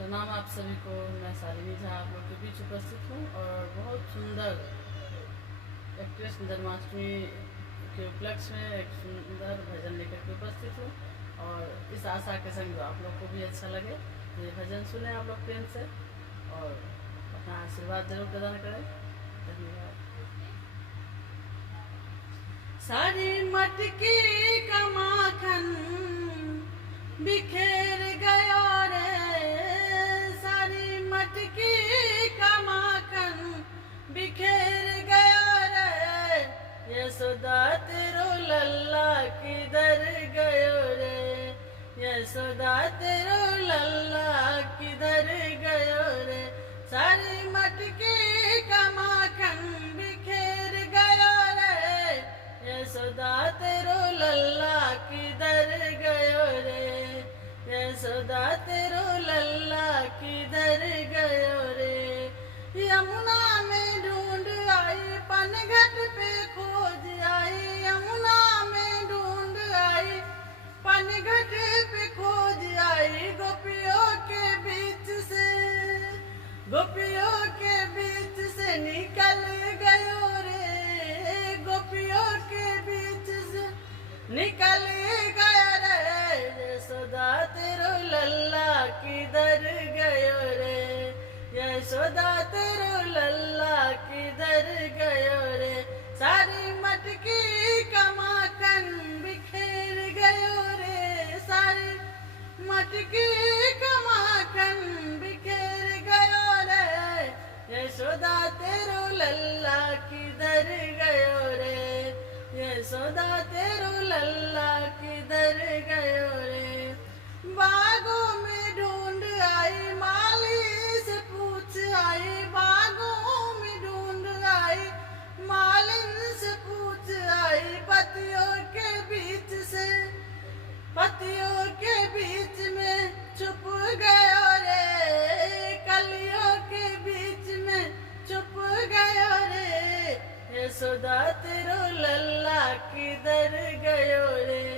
प्रणाम आप सभी को। मैं शालिनी झा आप लोग के बीच उपस्थित हूँ और बहुत सुंदर एक कृष्ण जन्माष्टमी के उपलक्ष्य में एक सुंदर भजन लेकर के उपस्थित हूँ और इस आशा के संग जो आप लोग को भी अच्छा लगे तो ये भजन सुने आप लोग प्रेम से और अपना आशीर्वाद जरूर प्रदान करें। धन्यवाद। सारी मटकी का माखन बिखेर गया रे, सारी मटकी का माखन बिखेर गया रे, यशोदा तेरो लल्ला किधर गयो रे, यशोदा तेरो लल्ला किधर गयो रे, सारी मटकी का माखन बिखेर गया रे, यशोदा तेरो लल्ला किधर गयो रे, यशोदा तेरो लल्ला किधर गयो रे। यमुना में ढूंढ आई पनघट पे खोज आई, यमुना में ढूंढ आई पनघट पे खोज आई, गोपियों के बीच से, गोपियों के बीच से निकल गयो रे, गोपियों के बीच से निकल गया रे, यशोदा तेरो लल्ला किधर गयो रे, यशोदा तेरो लल्ला किधर गयो रे, सारी मटकी का माखन बिखेर गयो रे, सारी मटकी का माखन बिखेर गयो रे, यशोदा तेरो लल्ला किधर गयो रे, यशोदा तेरो लल्ला किधर गयो रे। बागों में ढूंढ आई माली से पूछ आई, बागों में ढूंढ आई मालिन से पूछ आई, पतियों के बीच से, पतियों के बीच में छुप गयो रे, कलियों के बीच में छुप गयो रे, यशोदा तेरो लल्ला किधर गयो रे,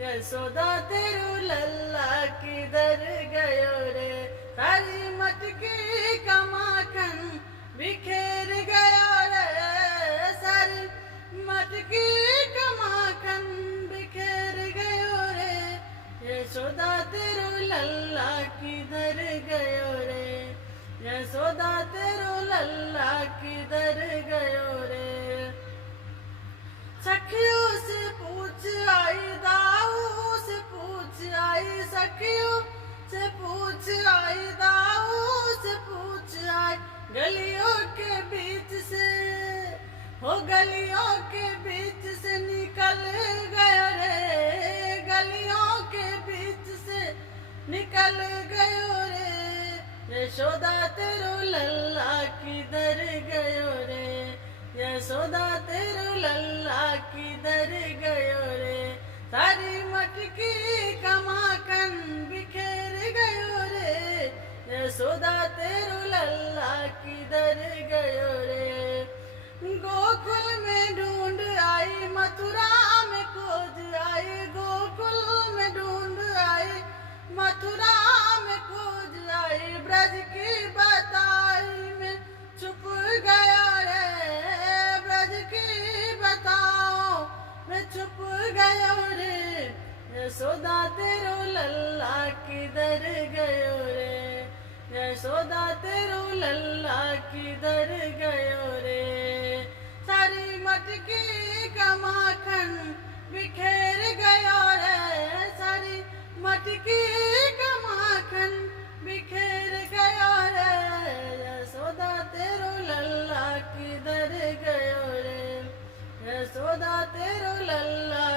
यशोदा तेरो लल्ला किधर गयो रे, सारी मटकी का माखन बिखेर गयो रे, सारी मटकी का माखन बिखेर गयो रे, यशोदा तेरो लल्ला किधर गयो रे, यशोदा तेरो लल्ला किधर गयो रे। सखियों से पूछ आई दाऊ से पूछ आई, सखियों से पूछ आई दाऊ से पूछ आई, गलियों के बीच से, हो गलियों के बीच से निकल गयो रे, गलियों के बीच से निकल गयो रे, यशोदा तेरो लल्ला किधर गयो रे, यशोदा तेरो लल्ला किधर गयो रे, सारी मटकी का माखन बिखेर गयो रे, यशोदा तेरो लल्ला किधर गयो रे। गोकुल में ढूंढ आई मथुरा में खोज आई, गोकुल में ढूंढ आई मथुरा में खोज आई, ब्रज की बताई में छुप गया रे, ब्रज की बताओ में छुप गयो रे, यशोदा तेरो लल्ला किधर गयो रे, यशोदा तेरो लल्ला किधर गयो रे, सारी मटकी का माखन बिखेर गयो रे, सारी मटकी का माखन बिखेर गयो रे, यशोदा तेरो लल्ला किधर गयो रे, यशोदा तेरो लल्ला